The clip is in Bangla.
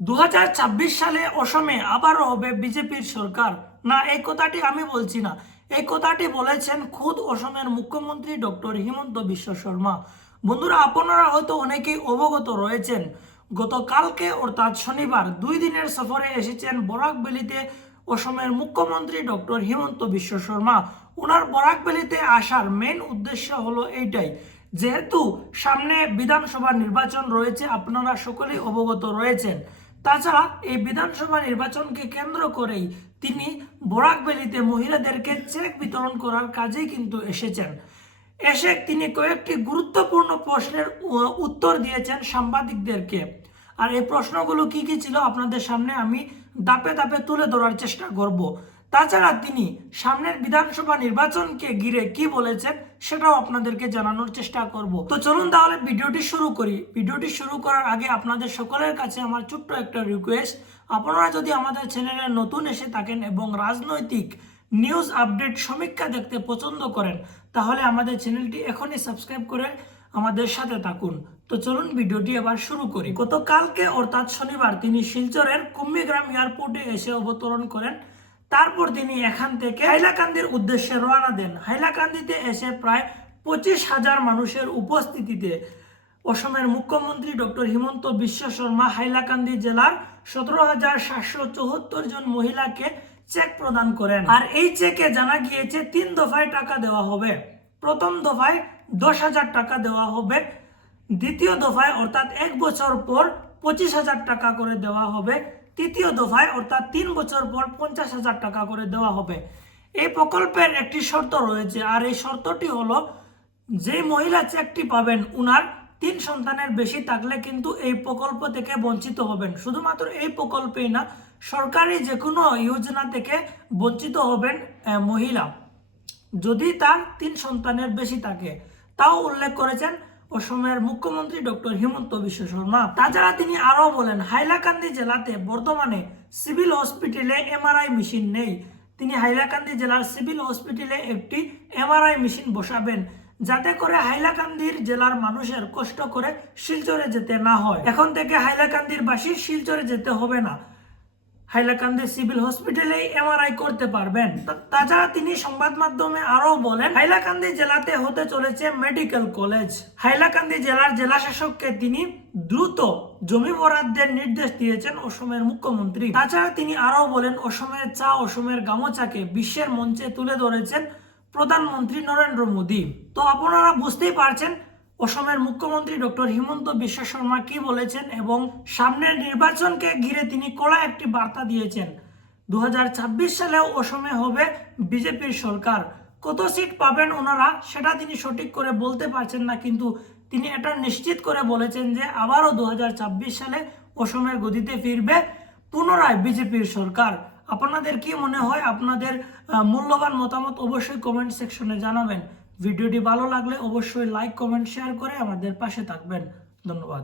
2026 সালে অসমে আবারও হবে বিজেপির সরকার। না, এই কথাটি আমি বলছি না, এই কথাটি বলেছেন খুদ অসমের মুখ্যমন্ত্রী ডক্টর হিমন্ত বিশ্ব শর্মা। বন্ধুরা, আপনারা হয়তো অনেকেই অবগত রয়েছেন, গতকালকে অর্থাৎ শনিবার 2 দিনের সফরে এসেছেন বরাক ভ্যালিতে অসমের মুখ্যমন্ত্রী ডক্টর হিমন্ত বিশ্ব শর্মা। ওনার বরাক ভ্যালিতে আসার মেন উদ্দেশ্য হলো এইটাই, যেহেতু সামনে বিধানসভা নির্বাচন রয়েছে, আপনারা সকলেই অবগত রয়েছেন। তাছাড়া এই বিধানসভা নির্বাচনকে কেন্দ্র করেই তিনি বরাক ভ্যালিতে মহিলাদেরকে চেক বিতরণ করার কাজেই কিন্তু এসেছেন। এসে তিনি কয়েকটি গুরুত্বপূর্ণ প্রশ্নের উত্তর দিয়েছেন সাংবাদিকদেরকে। আর এই প্রশ্নগুলো কি কি ছিল আপনাদের সামনে আমি ধাপে ধাপে তুলে ধরার চেষ্টা করব। তাছাড়া তিনি সামনের বিধানসভা নির্বাচনকে ঘিরে কি বলেছেন সেটাও আপনাদেরকে জানানোর চেষ্টা করব। তো চলুন তাহলে ভিডিওটি শুরু করি। ভিডিওটি শুরু করার আগে আপনাদের সকলের কাছে আমার ছোট্ট একটা রিকোয়েস্ট, আপনারা যদি আমাদের চ্যানেলে নতুন এসে থাকেন এবং রাজনৈতিক নিউজ আপডেট সমীক্ষা দেখতে পছন্দ করেন, তাহলে আমাদের চ্যানেলটি এখনই সাবস্ক্রাইব করে আমাদের সাথে থাকুন। তো চলুন ভিডিওটি এবার শুরু করি। গতকালকে অর্থাৎ শনিবার তিনি শিলচরের কুম্ভীগ্রাম এয়ারপোর্টে এসে অবতরণ করেন। তারপর তিনি এখান থেকে হাইলাকান্দির উদ্দেশ্যে রওনা দেন। হাইলাকান্দিতে এসে প্রায় 25,000 মানুষের উপস্থিতিতে অসমের মুখ্যমন্ত্রী ডক্টর হিমন্ত বিশ্ব শর্মা হাইলাকান্দি জেলার 17,774 জন মহিলাকে চেক প্রদান করেন। আর এই চেকে জানা গিয়েছে 3 দফায় টাকা দেওয়া হবে। প্রথম দফায় 10,000 টাকা দেওয়া হবে, দ্বিতীয় দফায় অর্থাৎ 1 বছর পর 25,000 টাকা করে দেওয়া হবে, তৃতীয় দফায় অর্থাৎ 3 বছর পর 50,000 টাকা করে দেওয়া হবে। এই প্রকল্পের একটি শর্ত রয়েছে, আর এই শর্তটি হলো যে মহিলা চেকটি পাবেন উনার 3 সন্তানের বেশি থাকলে কিন্তু এই প্রকল্প থেকে বঞ্চিত হবেন। শুধুমাত্র এই প্রকল্পেই না, সরকারি যে কোনো যোজনা থেকে বঞ্চিত হবেন মহিলা যদি তার 3 সন্তানের বেশি থাকে, তাও উল্লেখ করেছেন অসমের মুখ্যমন্ত্রী ডক্টর হিমন্ত বিশ্ব শর্মা। তাছাড়া তিনি আরো বলেন, হাইলাকান্দি জেলাতে বর্তমানে সিভিল হসপিটালে এমআরআই মেশিন নেই। তিনি হাইলাকান্দি জেলার সিভিল হসপিটালে একটি এমআরআই মেশিন বসাবেন, যাতে করে হাইলাকান্দির জেলার মানুষের কষ্ট করে শিলচরে যেতে না হয়। এখন থেকে হাইলাকান্দির বাসী শিলচরে যেতে হবে না, হাইলাকান্দি সিভিল হসপিটালেই এমআরআই করতে পারবেন। তাছাড়া তিনি সংবাদ মাধ্যমে আরো বলেন, হাইলাকান্দি জেলাতে হতে চলেছে মেডিকেল কলেজ। হাইলাকান্দি জেলার জেলাশাসককে তিনি দ্রুত জমি বরাদ্দের নির্দেশ দিয়েছেন অসমের মুখ্যমন্ত্রী। তাছাড়া তিনি আরো বলেন, অসমের চা, অসমের গামোচাকে বিশ্বের মঞ্চে তুলে ধরেছেন প্রধানমন্ত্রী নরেন্দ্র মোদী। তো আপনারা বুঝতেই পারছেন অসমের মুখ্যমন্ত্রী ডক্টর হিমন্ত বিশ্ব শর্মা কি বলেছেন, এবং সামনের নির্বাচনকে ঘিরে তিনি কড়া একটি বার্তা দিয়েছেন। 2026 সালেও অসমে হবে বিজেপির সরকার। কত সিট পাবেন ওনারা সেটা তিনি সঠিক করে বলতে পারছেন না, কিন্তু তিনি এটা নিশ্চিত করে বলেছেন যে আবারও 2026 সালে অসমের গদিতে ফিরবে পুনরায় বিজেপির সরকার। আপনাদের কি মনে হয়? আপনাদের মূল্যবান মতামত অবশ্যই কমেন্ট সেকশনে জানাবেন। ভিডিওটি ভালো লাগলে অবশ্যই লাইক, কমেন্ট, শেয়ার করে আমাদের পাশে থাকবেন। ধন্যবাদ।